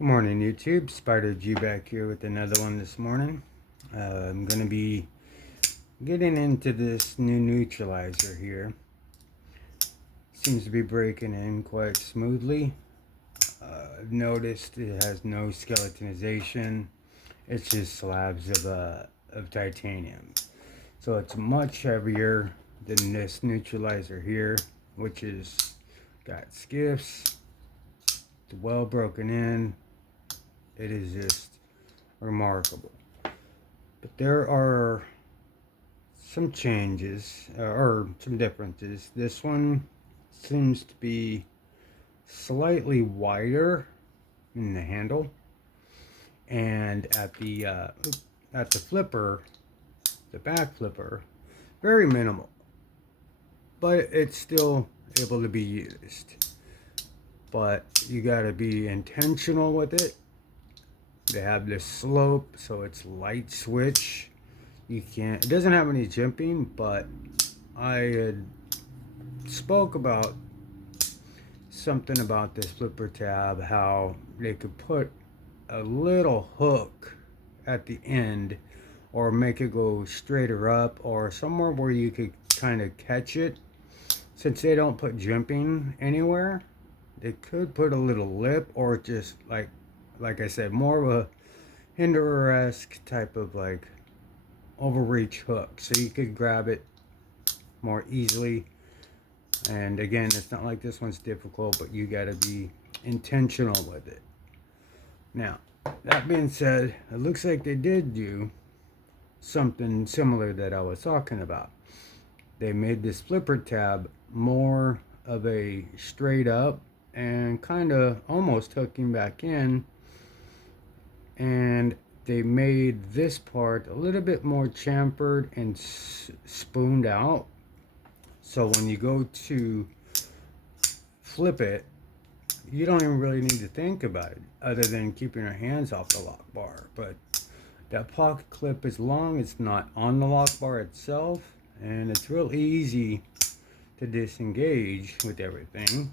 Good morning, YouTube. Spider G back here with another one this morning. I'm going to be getting into this new neutralizer here. Seems to be breaking in quite smoothly. I've noticed it has no skeletonization. It's just slabs of titanium. So it's much heavier than this neutralizer here, which is got skiffs. It's well broken in. It is just remarkable. But there are some changes, or some differences. This one seems to be slightly wider in the handle, and at the flipper, the back flipper, very minimal, but it's still able to be used. But you got to be intentional with it. They have this slope, so it's light switch. You can't, it doesn't have any jimping, but I had spoke about something about this flipper tab, how they could put a little hook at the end or make it go straighter up or somewhere where you could kind of catch it. Since they don't put jimping anywhere, they could put a little lip or just like I said, more of a Hinderer-esque type of like overreach hook, so you could grab it more easily. And again, it's not like this one's difficult, but you got to be intentional with it. Now, that being said, it looks like they did do something similar that I was talking about. They made this flipper tab more of a straight up and kind of almost hooking back in, and they made this part a little bit more chamfered and spooned out. So when you go to flip it, you don't even really need to think about it other than keeping your hands off the lock bar. But that pocket clip is long, it's not on the lock bar itself, and it's real easy to disengage with everything.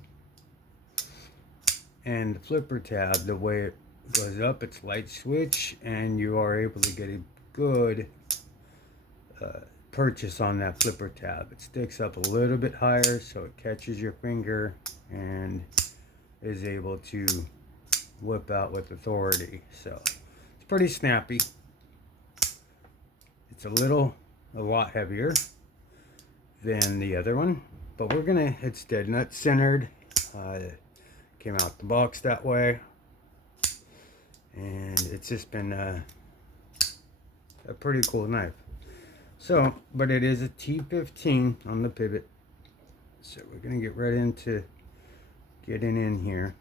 And the flipper tab, the way it goes up, it's light switch, and you are able to get a good purchase on that flipper tab. It sticks up a little bit higher so it catches your finger and is able to whip out with authority. So it's pretty snappy. It's a lot heavier than the other one, but it's dead nut centered. Came out the box that way, and it's just been a pretty cool knife. So, but it is a T15 on the pivot, so we're gonna get right into getting in here,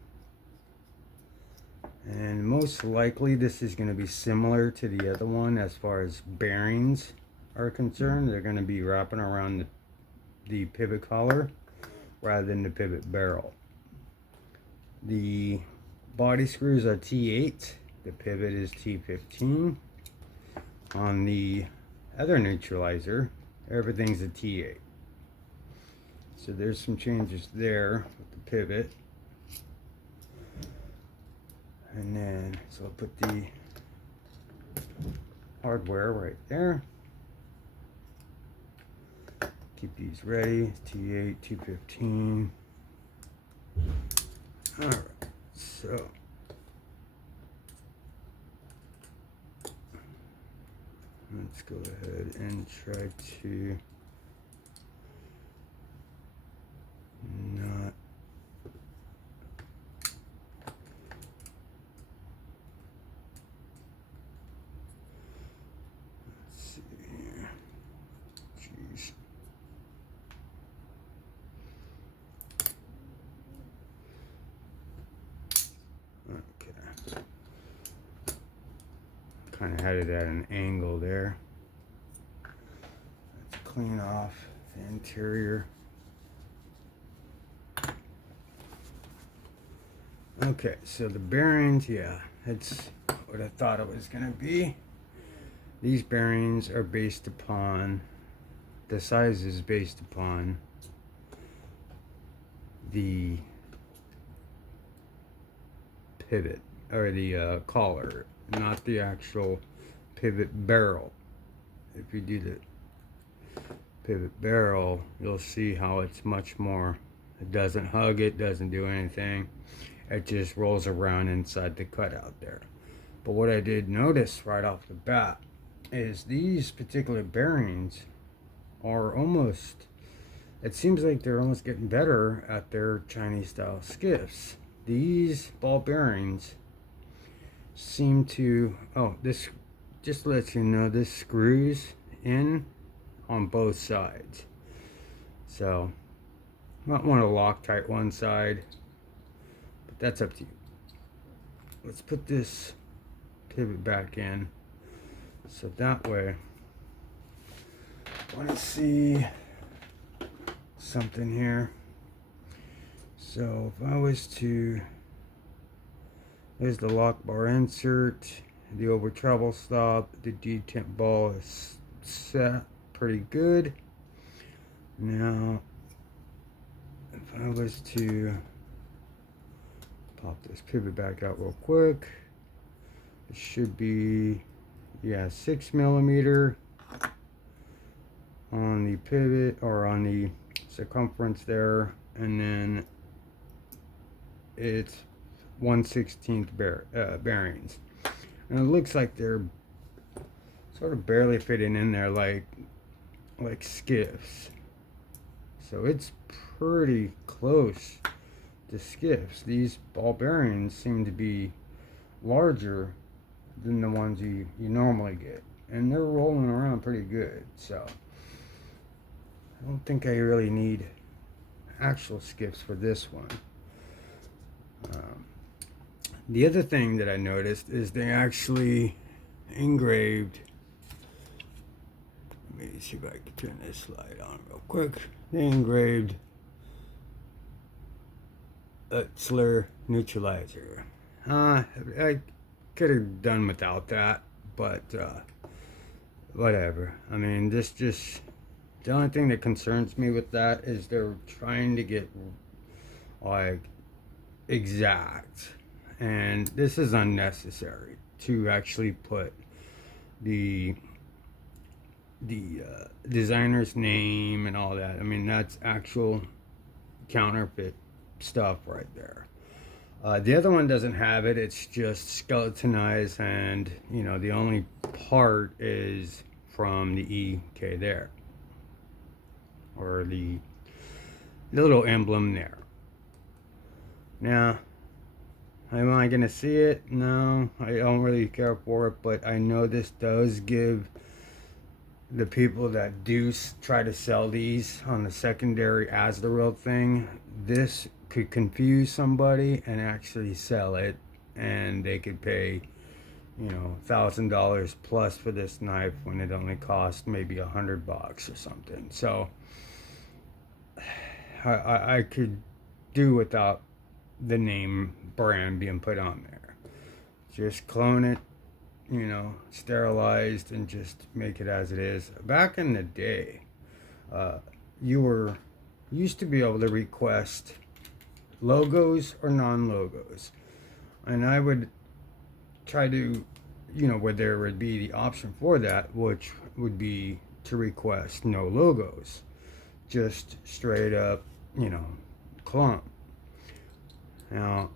and most likely this is going to be similar to the other one as far as bearings are concerned. They're going to be wrapping around the pivot collar rather than the pivot barrel. The body screws are T8, the pivot is T15. On the other neutralizer, everything's a T8. So there's some changes there with the pivot. And then, so I'll put the hardware right there. Keep these ready, T8, T15. All right, so let's go ahead and try to not kind of had it at an angle there. Let's clean off the interior. Okay, so the bearings, yeah, it's what I thought it was gonna be. These bearings are based upon, the size is based upon the pivot. or the collar, not the actual pivot barrel. If you do the pivot barrel, you'll see how it's much more, it doesn't hug, it doesn't do anything, it just rolls around inside the cutout there. But what I did notice right off the bat is these particular bearings are almost, it seems like they're almost getting better at their Chinese style skiffs. These ball bearings seem to, oh, this just lets you know this screws in on both sides. So you might want to Loctite one side, but that's up to you. Let's put this pivot back in, so that way I want to see something here. So if I was to, there's the lock bar insert, the over travel stop, the detent ball is set pretty good. Now if I was to pop this pivot back out real quick, it should be, yeah, 6mm on the pivot, or on the circumference there, and then it's 1/16 bearings, and it looks like they're sort of barely fitting in there like skiffs. So it's pretty close to skiffs. These ball bearings seem to be larger than the ones you normally get, and they're rolling around pretty good. So I don't think I really need actual skiffs for this one. The other thing that I noticed is they actually engraved, let me see if I can turn this slide on real quick. They engraved Utzler Neutralizer. I could have done without that, but whatever. I mean, this just, the only thing that concerns me with that is they're trying to get like exact, and this is unnecessary to actually put the designer's name and all that. I mean, that's actual counterfeit stuff right there. The other one doesn't have it, it's just skeletonized, and you know, the only part is from the EK there, or the little emblem there. Now, am I gonna see it? No, I don't really care for it, but I know this does give the people that do try to sell these on the secondary as the real thing, this could confuse somebody and actually sell it, and they could pay, you know, $1,000 plus for this knife when it only cost maybe $100 or something. So I could do without the name brand being put on there. Just clone it, you know, sterilized, and just make it as it is. Back in the day, you used to be able to request logos or non-logos, and I would try to, you know, where there would be the option for that, which would be to request no logos, just straight up, you know, clone. Now,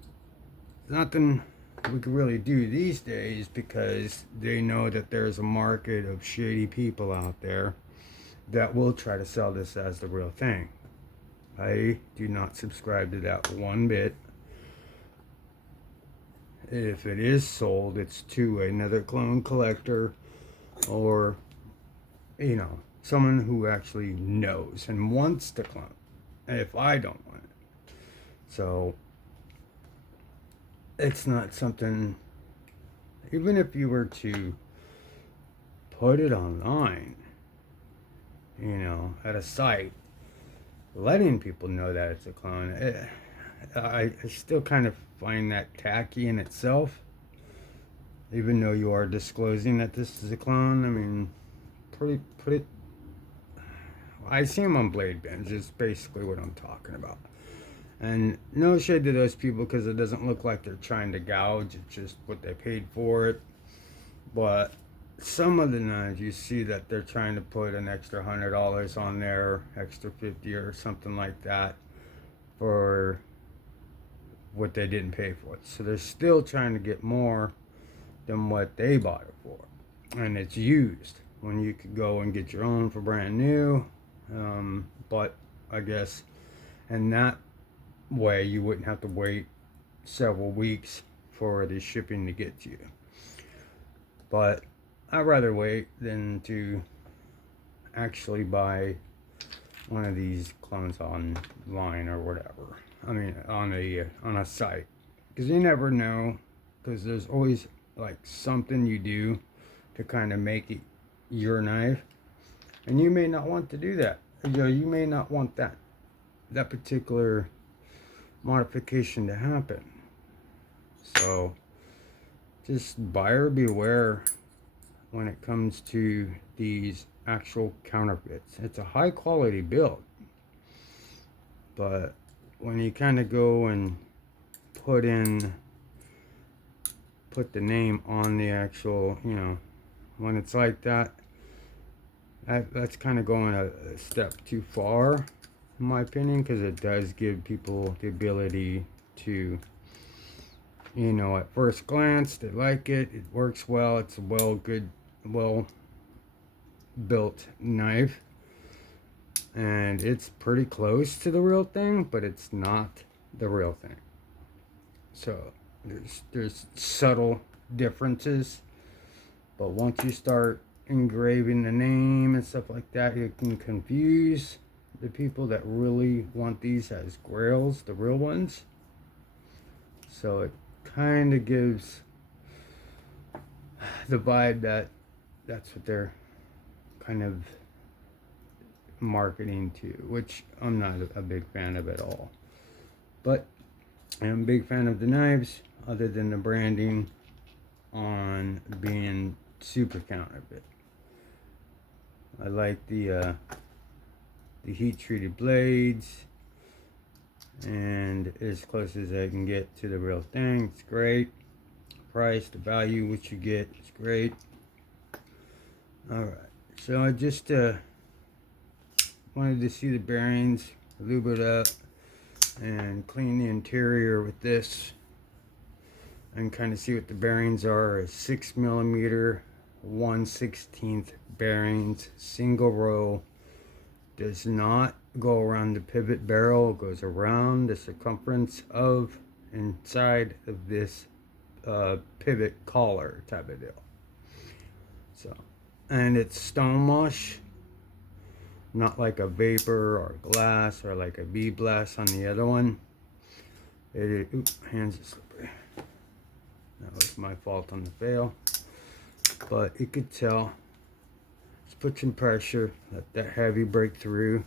nothing we could really do these days, because they know that there's a market of shady people out there that will try to sell this as the real thing. I do not subscribe to that one bit. If it is sold, it's to another clone collector, or, you know, someone who actually knows and wants to clone, if I don't want it. So it's not something, even if you were to put it online, you know, at a site, letting people know that it's a clone, I still kind of find that tacky in itself, even though you are disclosing that this is a clone. I mean, pretty, I see them on blade bins, is basically what I'm talking about. And no shade to those people, because it doesn't look like they're trying to gouge. It's just what they paid for it. But some of the knives, you see that they're trying to put an extra $100 on there, extra 50 or something like that, for what they didn't pay for it. So they're still trying to get more than what they bought it for. And it's used when you could go and get your own for brand new. But I guess, and that way you wouldn't have to wait several weeks for the shipping to get to you. But I'd rather wait than to actually buy one of these clones online or whatever. I mean, on a site, because you never know. Because there's always like something you do to kind of make it your knife, and you may not want to do that. You may not want that particular modification to happen. So just buyer beware when it comes to these actual counterfeits. It's a high quality build, but when you kind of go and put the name on the actual, when it's like that, that's kind of going a step too far, in my opinion, because it does give people the ability to, at first glance, they like it works well, it's a well built knife, and it's pretty close to the real thing, but it's not the real thing. So there's subtle differences, but once you start engraving the name and stuff like that, it can confuse the people that really want these as grails, the real ones. So it kind of gives the vibe that that's what they're kind of marketing to, which I'm not a big fan of at all. But I'm a big fan of the knives, other than the branding on being super counterfeit. I like the heat treated blades, and as close as I can get to the real thing. It's great. Price, the value what you get is great. Alright, so I just wanted to see the bearings, lube it up, and clean the interior with this, and kind of see what the bearings are. A 6mm 1/16 bearings, single row, does not go around the pivot barrel, it goes around the circumference of inside of this pivot collar type of deal. So, and it's stone wash, not like a vapor or glass or like a bee blast on the other one. Hands are slippery. That was my fault on the fail, but you could tell. Let's put some pressure, let that heavy break through.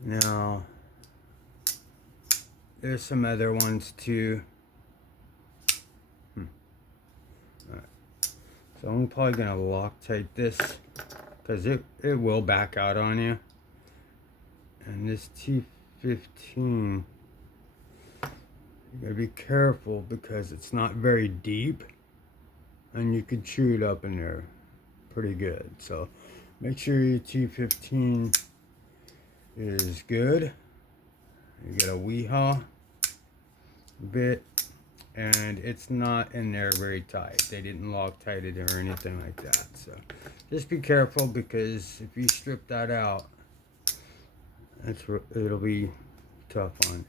Now there's some other ones too. Alright. So I'm probably gonna Loctite this, because it will back out on you. And this T15, you gotta be careful because it's not very deep, and you could chew it up in there pretty good. So make sure your T15 is good. You get a Weehaw bit, and it's not in there very tight. They didn't Loctite it or anything like that. So just be careful, because if you strip that out, it'll be tough on you.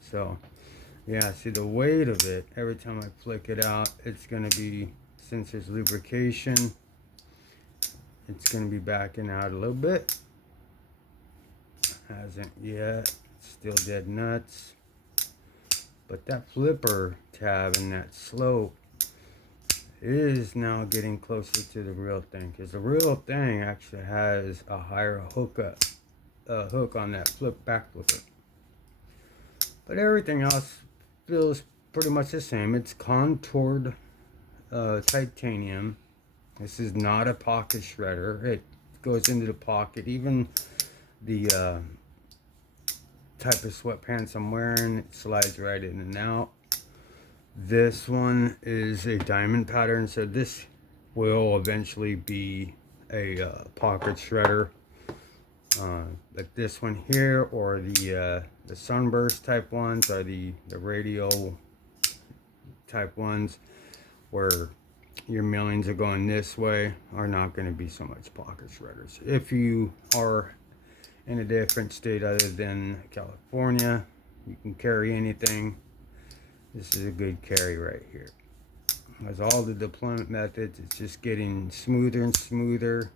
So yeah, see the weight of it, every time I flick it out, it's gonna be, since there's lubrication, it's gonna be backing out a little bit. Hasn't yet, still dead nuts. But that flipper tab and that slope is now getting closer to the real thing, because the real thing actually has a higher hook on that back flipper. But everything else feels pretty much the same. It's contoured titanium. This is not a pocket shredder. It goes into the pocket. Even the type of sweatpants I'm wearing, it slides right in and out. This one is a diamond pattern, so this will eventually be a pocket shredder, like this one here, or the sunburst type ones, or the radial type ones, where your millings are going this way, are not going to be so much pocket shredders. If you are in a different state other than California, you can carry anything. This is a good carry right here. As all the deployment methods, it's just getting smoother and smoother.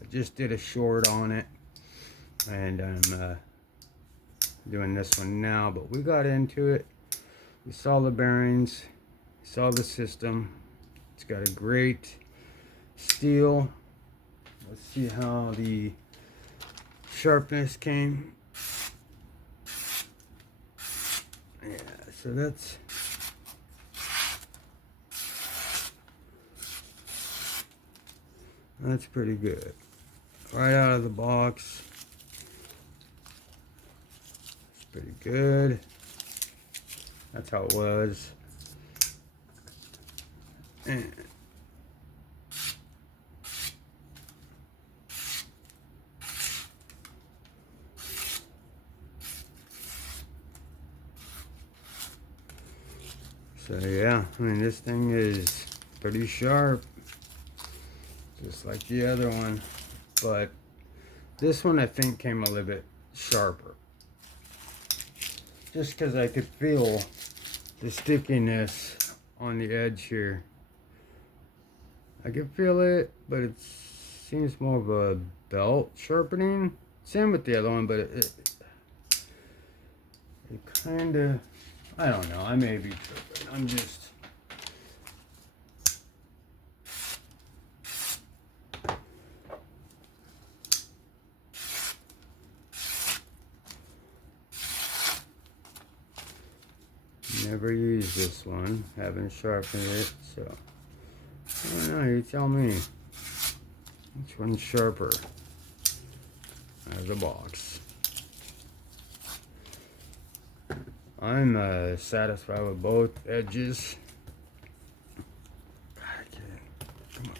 I just did a short on it, and I'm doing this one now, but we got into it. We saw the bearings, we saw the system. It's got a great steel. Let's see how the sharpness came. Yeah, so that's pretty good. Right out of the box, it's pretty good. That's how it was. And so yeah, I mean, this thing is pretty sharp, just like the other one, but this one I think came a little bit sharper, just because I could feel the stickiness on the edge here. I could feel it, but it seems more of a belt sharpening. Same with the other one, but it kind of, I don't know, I may be tripping. I'm just, never used this one, haven't sharpened it, so I don't know, you tell me. Which one's sharper? As a box. I'm satisfied with both edges. God, I can't. Come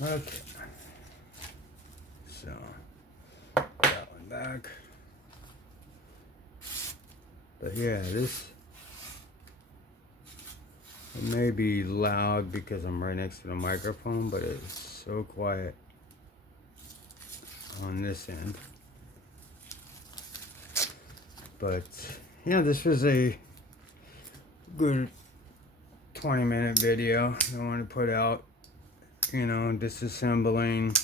on. Okay. So, that one back. But yeah, this it may be loud because I'm right next to the microphone, but it's so quiet on this end. But yeah, this was a good 20-minute video I want to put out, you know, disassembling,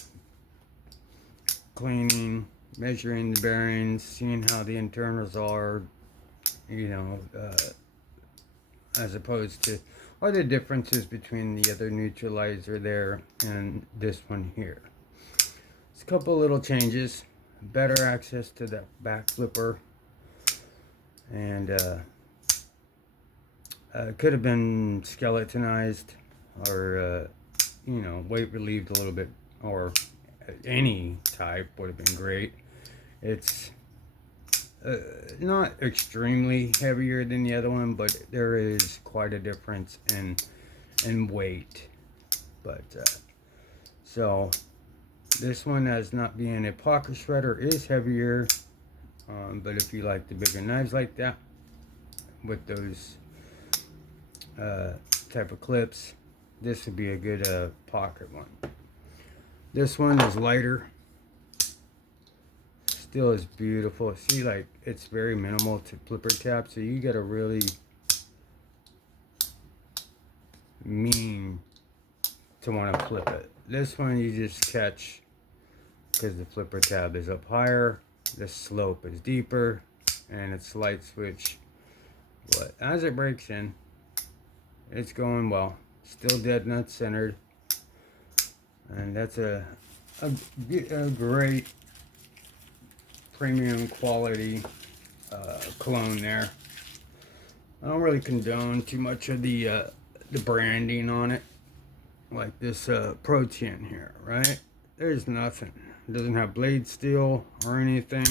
cleaning, measuring the bearings, seeing how the internals are, you know, as opposed to, what are the differences between the other neutralizer there and this one here. It's a couple little changes, better access to that back flipper, and could have been skeletonized, or you know, weight relieved a little bit, or any type would have been great. It's not extremely heavier than the other one, but there is quite a difference in weight. But so this one, as not being a pocket shredder, is heavier, but if you like the bigger knives like that with those type of clips, this would be a good pocket one. This one is lighter, still is beautiful. See, like, it's very minimal to flipper tab, so you gotta really mean to want to flip it. This one you just catch because the flipper tab is up higher, the slope is deeper, and it's light switch. But as it breaks in, it's going well. Still dead nut centered, and that's a great premium quality clone there. I don't really condone too much of the branding on it. like this protein here, right? There's nothing. It doesn't have blade steel or anything.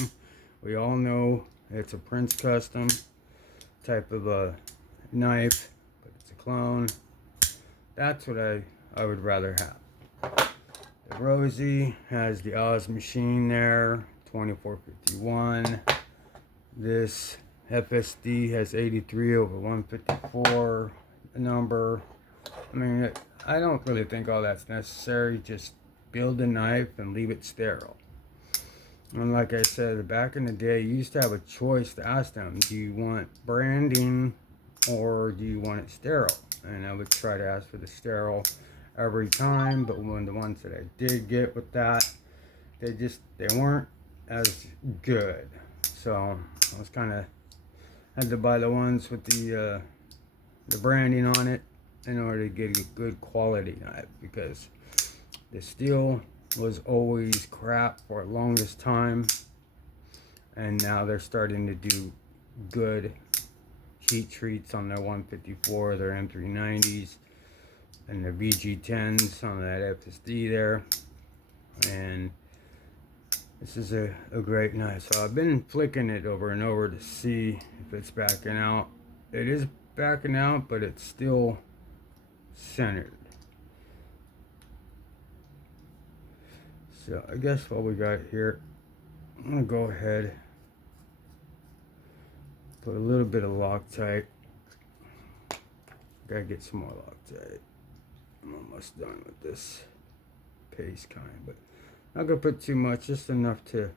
We all know it's a Prince Custom type of a knife, but it's a clone. That's what I would rather have. The Rosie has the Oz machine there, 2451. This FSD has 83 over 154 number. I mean, I don't really think all that's necessary. Just build a knife and leave it sterile. And like I said, back in the day, you used to have a choice to ask them, do you want branding or do you want it sterile? And I would try to ask for the sterile every time, but when the ones that I did get with that, they weren't as good. So I was kind of had to buy the ones with the branding on it in order to get a good quality knife, because the steel was always crap for the longest time, and now they're starting to do good heat treats on their 154, their M390s, and their VG10s on that FSD there. And this is a great knife. So I've been flicking it over and over to see if it's backing out. It is backing out, but it's still centered. So I guess what we got here, I'm gonna go ahead, put a little bit of Loctite. Gotta get some more Loctite. I'm almost done with this paste kind, but not gonna put too much, just enough to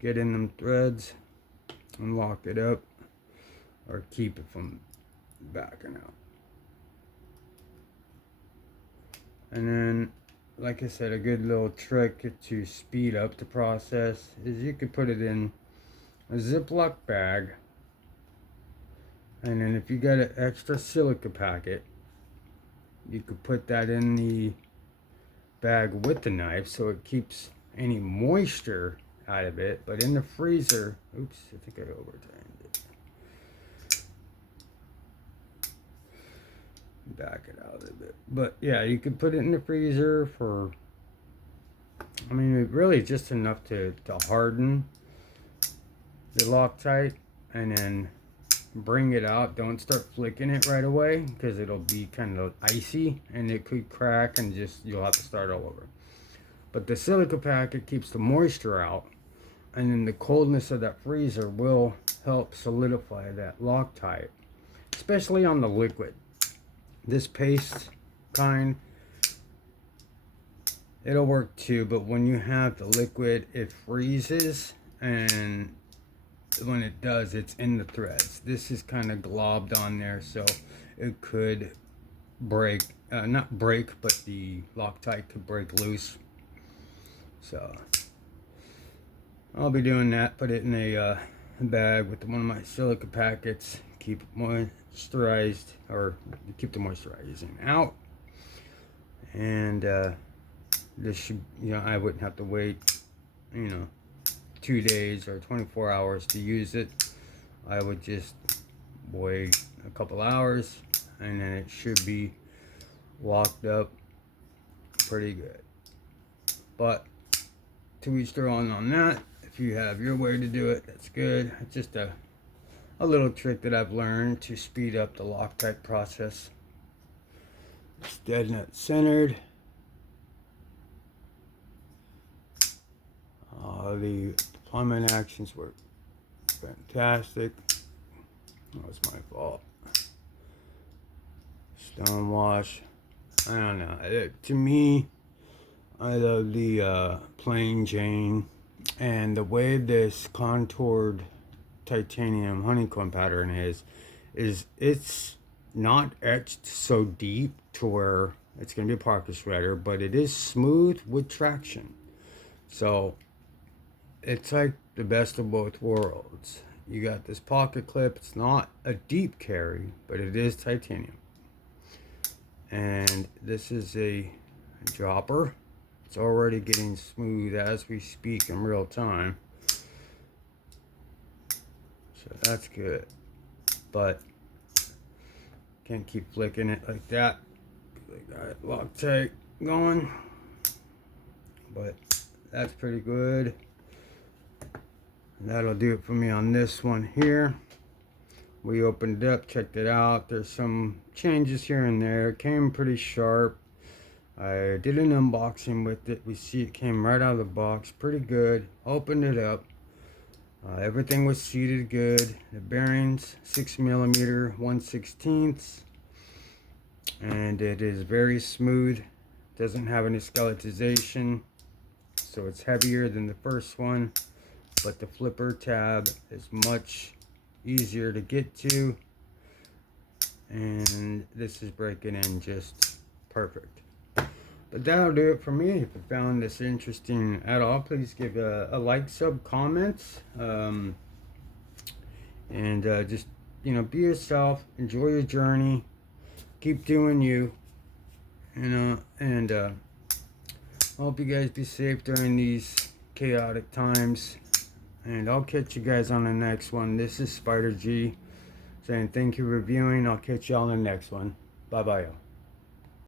get in them threads and lock it up or keep it from backing out. And then, like I said, a good little trick to speed up the process is you could put it in a Ziploc bag, and then if you got an extra silica packet, you could put that in the bag with the knife so it keeps any moisture out of it. But in the freezer, oops, I think I overturned it. Back it out a bit. But yeah, you could put it in the freezer for, I mean, really just enough to harden the Loctite, and then bring it out. Don't start flicking it right away, because it'll be kind of icy and it could crack and just you'll have to start all over. But the silica packet keeps the moisture out, and then the coldness of that freezer will help solidify that Loctite, especially on the liquid. This paste kind, it'll work too, but when you have the liquid, it freezes, and when it does, it's in the threads. This is kind of globbed on there, so it could break, not break, but the Loctite could break loose. So I'll be doing that. Put it in a bag with one of my silica packets, keep it moisturized, or keep the moisturizing out. And this should, I wouldn't have to wait 2 days or 24 hours to use it. I would just wait a couple hours, and then it should be locked up pretty good. But to each their own on that. If you have your way to do it, that's good. It's just a little trick that I've learned to speed up the Loctite process. It's dead nut centered. The deployment actions were fantastic. That was my fault. Stone wash. I don't know. To me, I love the plain Jane, and the way this contoured titanium honeycomb pattern is it's not etched so deep to where it's going to be a pocket shredder, but it is smooth with traction. So it's like the best of both worlds. You got this pocket clip. It's not a deep carry, but it is titanium. And this is a dropper. It's already getting smooth as we speak in real time. So that's good. But can't keep flicking it like that. They got Loctite going, but that's pretty good. And that'll do it for me on this one here. We opened it up, checked it out. There's some changes here and there. It came pretty sharp. I did an unboxing with it. We see it came right out of the box, pretty good. Opened it up. Everything was seated good. The bearings 6mm 1/16, and it is very smooth. Doesn't have any skeletization, so it's heavier than the first one, but the flipper tab is much easier to get to, and this is breaking in just perfect. But that'll do it for me. If you found this interesting at all, please give a like, sub, comments, and just, you know, be yourself, enjoy your journey, keep doing you, you know, and I hope you guys be safe during these chaotic times, and I'll catch you guys on the next one. This is Spider G saying thank you for reviewing. I'll catch you on the next one. Bye bye, y'all.